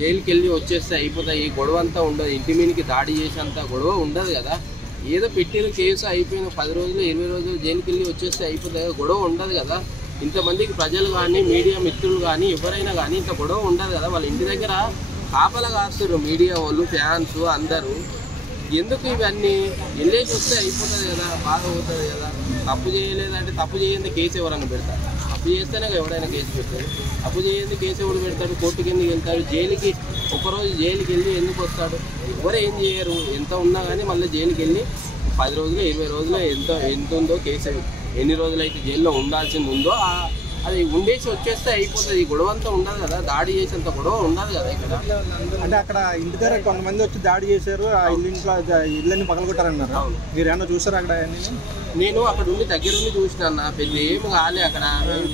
జైలుకి వెళ్ళి వచ్చేస్తే అయిపోతాయి, ఈ గొడవ అంతా ఉండదు, ఇంటి మీదకి దాడి చేసేంత గొడవ ఉండదు కదా. ఏదో పెట్టిన కేసు అయిపోయిన 10 రోజులు 20 రోజులు జైలుకి వెళ్ళి వచ్చేస్తే అయిపోతాయి, గొడవ ఉండదు కదా. ఇంతమందికి ప్రజలు కానీ మీడియా మిత్రులు కానీ ఎవరైనా కానీ ఇంత గొడవ ఉండదు కదా. వాళ్ళ ఇంటి దగ్గర కాపలా కాస్తారు మీడియా వాళ్ళు, ఫ్యాన్స్ అందరూ. ఎందుకు ఇవన్నీ వెళ్ళేసి వస్తే అయిపోతుంది కదా, బాధ అవుతుంది కదా. తప్పు చేయలేదంటే తప్పు చేయండి కేసు ఎవరైనా పెడతారు, తప్పు చేస్తేనే ఎవరైనా కేసు పెడతారు. తప్పు చేయండి కేసు ఎవరు పెడతాడు, కోర్టుకి ఎందుకు వెళ్తాడు, జైలుకి ఒకరోజు జైలుకి వెళ్ళి ఎందుకు వస్తాడు, ఎవరు ఏం చేయరు. ఎంత ఉన్నా కానీ మళ్ళీ జైలుకి వెళ్ళి 10 రోజులు 20 రోజులు ఎంత ఉందో కేసు, ఎన్ని రోజులైతే జైల్లో ఉండాల్సింది ఉందో అది ఉండేసి వచ్చేస్తే అయిపోతుంది. గొడవ అంతా ఉండదు కదా, దాడి చేసేంత గొడవ ఉండదు కదా ఇక్కడ. అంటే అక్కడ ఇంటి దగ్గర కొంతమంది వచ్చి దాడి చేశారు, ఆ ఇళ్ళని పగలగొట్టారన్నారు. మీరు ఏమన్నా చూసారు అక్కడ? నేను అక్కడ ఉండి దగ్గరుండి చూసిన అన్న, పెద్ద ఏమి కాలే. అక్కడ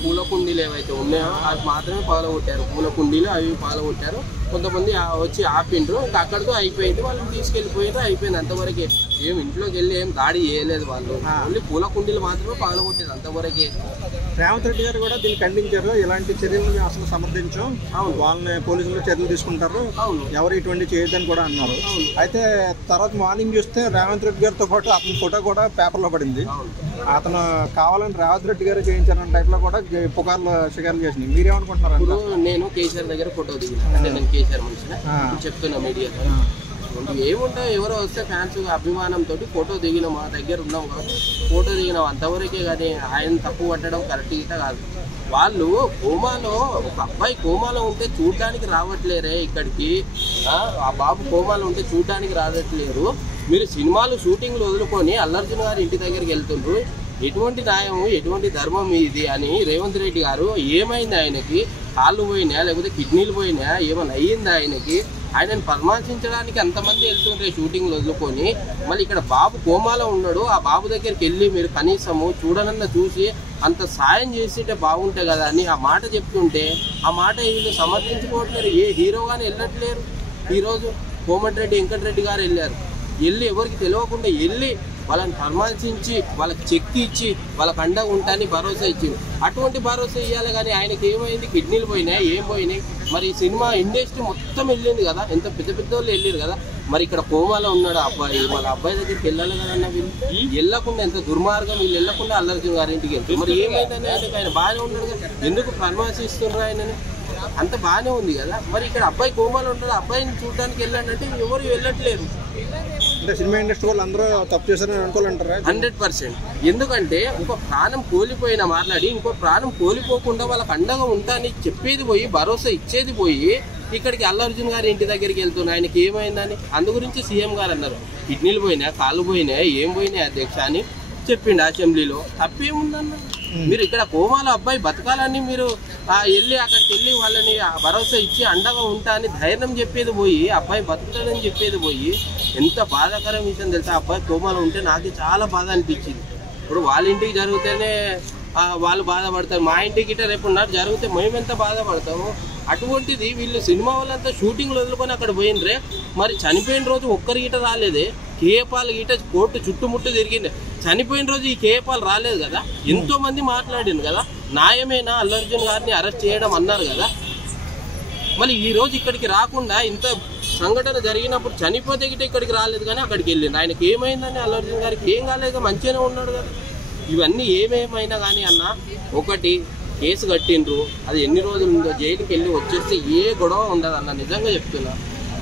పూల కుండీలు ఏవైతే ఉన్నాయో అది మాత్రమే పగలగొట్టారు, పూల కుండీలు అవి పగలగొట్టారు. కొంతమంది వచ్చి ఆపిండ్రు, ఇంకా అక్కడితో అయిపోయింది, వాళ్ళని తీసుకెళ్ళిపోయారు, అయిపోయింది అంతవరకే. ఏం ఇంట్లోకి వెళ్ళి ఏం దాడి చేయలేదు వాళ్ళు, ఓన్లీ పూల కుండీలు మాత్రమే పగలగొట్టారు అంతవరకే. రేవంత్ రెడ్డి గారు కూడా దీన్ని ఖండించారు, ఇలాంటి చర్యలను అసలు సమర్థించాం, వాళ్ళని పోలీసులు చర్యలు తీసుకుంటారు, ఎవరు ఇటువంటి చేయొద్దని కూడా అన్నారు. అయితే తర్వాత మార్నింగ్ చూస్తే రేవంత్ రెడ్డి గారితో పాటు అతని ఫోటో కూడా పేపర్లో పడింది. అతను కావాలని రేవంత్ రెడ్డి గారు చేయించారన్న టైప్ లో కూడా షికార్లు చేసినాయి. మీరేమనుకుంటున్నారు? ఇప్పుడు నేను కేసీఆర్ దగ్గర ఫోటో దిగిన, అంటే నేను కేసీఆర్ మనిషిని చెప్తున్నా మీడియాలో. ఏముంటాయి, ఎవరో వస్తే ఫ్యాన్స్ అభిమానంతో ఫోటో దిగినాం, మా దగ్గర ఉన్నాం కాబట్టి ఫోటో దిగినాం అంతవరకే. కానీ ఆయన తప్పు పట్టడం కరెక్ట్ గిట్ట కాదు. వాళ్ళు కోమాలో, ఒక అబ్బాయి కోమాలో ఉంటే చూడడానికి రావట్లేరే ఇక్కడికి, ఆ బాబు కోమాలో ఉంటే చూడడానికి రావట్లేరు. మీరు సినిమాలు షూటింగ్లు వదులుకొని అల్లర్జున్ గారి ఇంటి దగ్గరికి వెళ్తుండ్రు. ఎటువంటి న్యాయం, ఎటువంటి ధర్మం ఇది అని రేవంత్ రెడ్డి గారు, ఏమైంది ఆయనకి, కాళ్ళు పోయినా లేకపోతే కిడ్నీలు పోయినా, ఏమైనా అయ్యింది ఆయనకి? ఆయనను పరామర్శించడానికి అంతమంది వెళ్తుంటే షూటింగ్లు వదులుకొని, మళ్ళీ ఇక్కడ బాబు కోమాలో ఉన్నాడు, ఆ బాబు దగ్గరికి వెళ్ళి మీరు కనీసము చూడనన్నా చూసి అంత సాయం చేస్తుంటే బాగుంటాయి కదా అని ఆ మాట చెప్తుంటే, ఆ మాట వీళ్ళు సమర్థించుకోవట్లేరు. ఏ హీరో కానీ వెళ్ళట్లేరు. ఈరోజు కోమటిరెడ్డి వెంకటరెడ్డి గారు వెళ్ళారు, వెళ్ళి ఎవరికి తెలియకుండా వెళ్ళి వాళ్ళని పరామర్శించి వాళ్ళకి చెక్ ఇచ్చి వాళ్ళకి అండగా ఉంటాని భరోసా ఇచ్చింది. అటువంటి భరోసా ఇవ్వాలి. కానీ ఆయనకి ఏమైంది, కిడ్నీలు పోయినాయి, ఏం పోయినాయి. మరి సినిమా ఇండస్ట్రీ మొత్తం వెళ్ళింది కదా, ఎంత పెద్ద పెద్ద వాళ్ళు వెళ్ళారు కదా. మరి ఇక్కడ కోమాలో ఉన్నాడు అబ్బాయి, వాళ్ళ అబ్బాయి దగ్గరికి వెళ్ళాలి కదన్న. వీళ్ళు వెళ్ళకుండా ఎంత దుర్మార్గం, వీళ్ళు వెళ్ళకుండా అల్లర్జున్ గారి ఇంటికి వెళ్తారు. మరి ఏమైందని ఆయన బాగానే ఉన్నాడు కదా, ఎందుకు పరామర్శిస్తున్నారు ఆయనని? అంత బాగానే ఉంది కదా. మరి ఇక్కడ అబ్బాయి కోమాలో ఉంటాడు, అబ్బాయిని చూడడానికి వెళ్ళాలంటే ఎవరు వెళ్ళట్లేరు. అంటే సినిమా ఇండస్ట్రీ వాళ్ళు అందరూ తప్పు చేశారని అనుకోవాలంటారా? 100%. ఎందుకంటే ఒక ప్రాణం కోల్పోయినా మాట్లాడి ఇంకో ప్రాణం కోల్పోకుండా వాళ్ళకి అండగా ఉంటాని చెప్పేది పోయి, భరోసా ఇచ్చేది పోయి, ఇక్కడికి అల్లర్జున్ గారి ఇంటి దగ్గరికి వెళ్తున్నాయి. ఆయనకి ఏమైందని అందు గురించి సీఎం గారు అన్నారు, కిడ్నీలు పోయినా, కాళ్ళు పోయినా, ఏం పోయినాయి అధ్యక్ష అని చెప్పిండు అసెంబ్లీలో. తప్పేముందన్న? మీరు ఇక్కడ కోమాలో అబ్బాయి బతకాలని మీరు వెళ్ళి అక్కడికి వెళ్ళి వాళ్ళని భరోసా ఇచ్చి అండగా ఉంటా అని ధైర్యం చెప్పేది పోయి, అబ్బాయి బతుకుతాడని చెప్పేది పోయి, ఎంత బాధాకరం విషయం తెలుసా. అబ్బాయి కోమాలో ఉంటే నాకు చాలా బాధ అనిపించింది. ఇప్పుడు వాళ్ళ ఇంటికి జరిగితేనే వాళ్ళు బాధపడతారు, మా ఇంటికి గిట్ట రేపు నాడు జరిగితే మేమెంత బాధపడతాము. అటువంటిది వీళ్ళు సినిమా వాళ్ళంతా షూటింగ్లు వదులుకొని అక్కడ పోయినరే, మరి చనిపోయిన రోజు ఒక్కరి గిట రాలేదే. కేఏపాల్ గిట కోర్టు చుట్టుముట్టు తిరిగింది, చనిపోయిన రోజు ఈ కేఏపాల్ రాలేదు కదా. ఎంతో మంది మాట్లాడింది కదా, న్యాయమేనా అల్లర్జున్ గారిని అరెస్ట్ చేయడం అన్నారు కదా. మళ్ళీ ఈ రోజు ఇక్కడికి రాకుండా ఇంత సంఘటన జరిగినప్పుడు చనిపోతే గిట్ట ఇక్కడికి రాలేదు, కానీ అక్కడికి వెళ్ళింది. ఆయనకి ఏమైందని అల్లర్జున్ గారికి ఏం కాలేదు, మంచిగానే ఉన్నాడు కదా. ఇవన్నీ ఏమేమైనా కానీ అన్న, ఒకటి కేసు కట్టిండ్రు, అది ఎన్ని రోజులు ఉందో, జైలుకి వెళ్ళి వచ్చేస్తే ఏ గొడవ ఉండదు అన్న, నిజంగా చెప్తున్నా.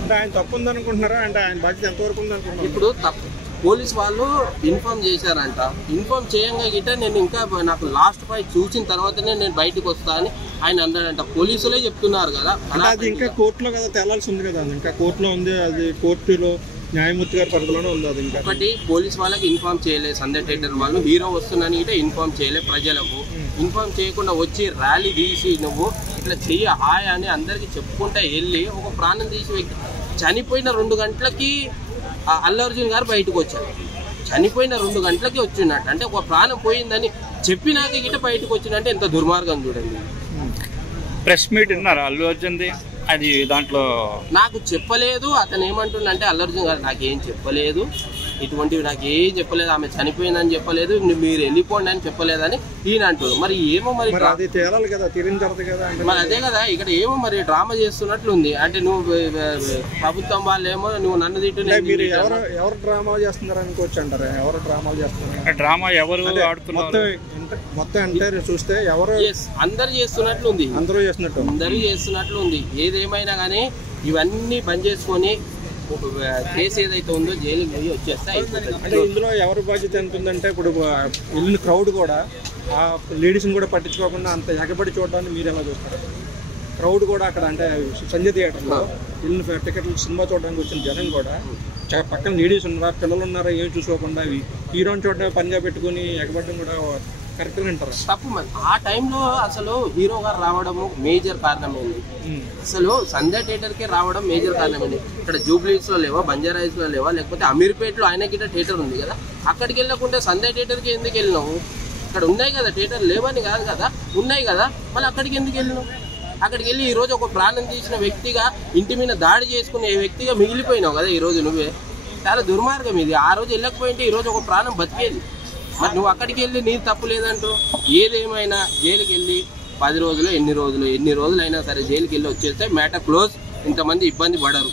అంటే ఆయన తప్పు ఉందనుకుంటున్నారా? అంటే ఆయన బాధ్యత ఎంతవరకు ఉందనుకుంటున్నారు? ఇప్పుడు తప్పు పోలీస్ వాళ్ళు ఇన్ఫార్మ్ చేశారంట, ఇన్ఫార్మ్ చేయంగా గిట్ట నేను ఇంకా నాకు లాస్ట్ ఫైట్ చూసిన తర్వాతనే నేను బయటకు వస్తా అని ఆయన అన్నాడంట. పోలీసులే చెప్తున్నారు కదా. అది ఇంకా కోర్టులో కదా తేలాల్సి ఉంది కదా, ఇంకా కోర్టులో ఉంది, అది కోర్టులో న్యాయమూర్తి గారి పరిధిలోనే ఉంది. అది ఇంకా ఒకటి పోలీస్ వాళ్ళకి ఇన్ఫార్మ్ చేయలేదు, సండే థియేటర్ వాళ్ళు హీరో వస్తున్నాని గిట్ట ఇన్ఫార్మ్ చేయలేదు. ప్రజలకు ఇన్ఫార్మ్ చేయకుండా వచ్చి ర్యాలీ తీసి నువ్వు ఇట్లా చెయ్యి హాయ్ అని అందరికి చెప్పుకుంటా వెళ్ళి ఒక ప్రాణం తీసి చనిపోయిన 2 గంటలకి అల్లర్జున్ గారు బయటకు వచ్చారు. చనిపోయిన 2 గంటలకి వచ్చినట్టు, అంటే ఒక ప్రాణం పోయిందని చెప్పినాక గిట్ట బయటకు వచ్చినట్టే ఎంత దుర్మార్గం చూడండి. ప్రెస్ మీట్ విన్నారా అల్లు అర్జున్ది? అది దాంట్లో నాకు చెప్పలేదు. అతను ఏమంటుండంటే అల్లు అర్జున్ గారు నాకేం చెప్పలేదు, ఇటువంటివి నాకు ఏం చెప్పలేదు, ఆమె చనిపోయిందని చెప్పలేదు, మీరు వెళ్ళిపోండి అని చెప్పలేదని ఈయన అంటారు. మరి ఏమో మరి అది తేలాలి కదా, తీరిన తర్వాత కదా. మరి అదే కదా ఇక్కడ ఏమో మరి డ్రామా చేస్తున్నట్లుంది. అంటే నువ్వు ప్రభుత్వం వాళ్ళేమో నువ్వు నన్ను తిట్టు, మీరు ఎవరు డ్రామా చేస్తున్నారు అనుకోవచ్చు అంటారు. ఎవరు డ్రామాలు చేస్తున్నారు, డ్రామా ఎవరు ఆడుతున్నారు మొత్తం అంటే చూస్తే ఎవరు అందరు చేస్తున్నట్లుంది, అందరూ చేస్తున్నట్లుంది. ఏదేమైనా కానీ ఇవన్నీ బంద్ చేసుకొని కేసు ఏదైతే ఉందో జైలుకి పోయి వచ్చేస్తే అయిపోతుంది. అంటే ఇందులో ఎవరి బాధ్యత ఎంత ఉందంటే ఇప్పుడు వెళ్ళిన క్రౌడ్ కూడా ఆ లేడీస్ని కూడా పట్టించుకోకుండా అంత ఎగబడి చూడడానికి మీరు ఎలా చూస్తారు? క్రౌడ్ కూడా అక్కడ అంటే సంజయ్ థియేటర్లో వెళ్ళిన టికెట్లు సినిమా చూడడానికి వచ్చిన జనం కూడా పక్కన లేడీస్ ఉన్నారా, పిల్లలు ఉన్నారా ఏం చూసుకోకుండా హీరోని చూడడం పనిగా పెట్టుకుని ఎగబడడం కూడా కరెక్ట్ అంటారు. తప్పు మరి. ఆ టైంలో అసలు హీరో గారు రావడము మేజర్ కారణం ఏంది? అసలు సంధ్య థియేటర్కి రావడం మేజర్ కారణం ఏంటి? ఇక్కడ జూబ్లీస్లో లేవా, బంజారాయిస్లో లేవా, లేకపోతే అమీర్పేటలో ఆయనకి థియేటర్ ఉంది కదా, అక్కడికి వెళ్ళకుండా సంధ్య థియేటర్కి ఎందుకు వెళ్ళినావు? ఇక్కడ ఉన్నాయి కదా థియేటర్, లేవని కాదు కదా, ఉన్నాయి కదా, మళ్ళీ అక్కడికి ఎందుకు వెళ్ళినావు? అక్కడికి వెళ్ళి ఈరోజు ఒక ప్రాణం తీసిన వ్యక్తిగా, ఇంటి మీద దాడి చేసుకునే వ్యక్తిగా మిగిలిపోయినావు కదా ఈరోజు నువ్వే. చాలా దుర్మార్గం ఇది. ఆ రోజు వెళ్ళకపోయింటే ఈరోజు ఒక ప్రాణం బతికేది. మరి నువ్వు అక్కడికి వెళ్ళి నీ తప్పు లేదంటారు. ఏదేమైనా జైలుకి వెళ్ళి 10 రోజులు ఎన్ని రోజులు అయినా సరే జైలుకి వెళ్ళి వచ్చేస్తే మ్యాటర్ క్లోజ్. ఇంతమంది ఇబ్బంది పడరు.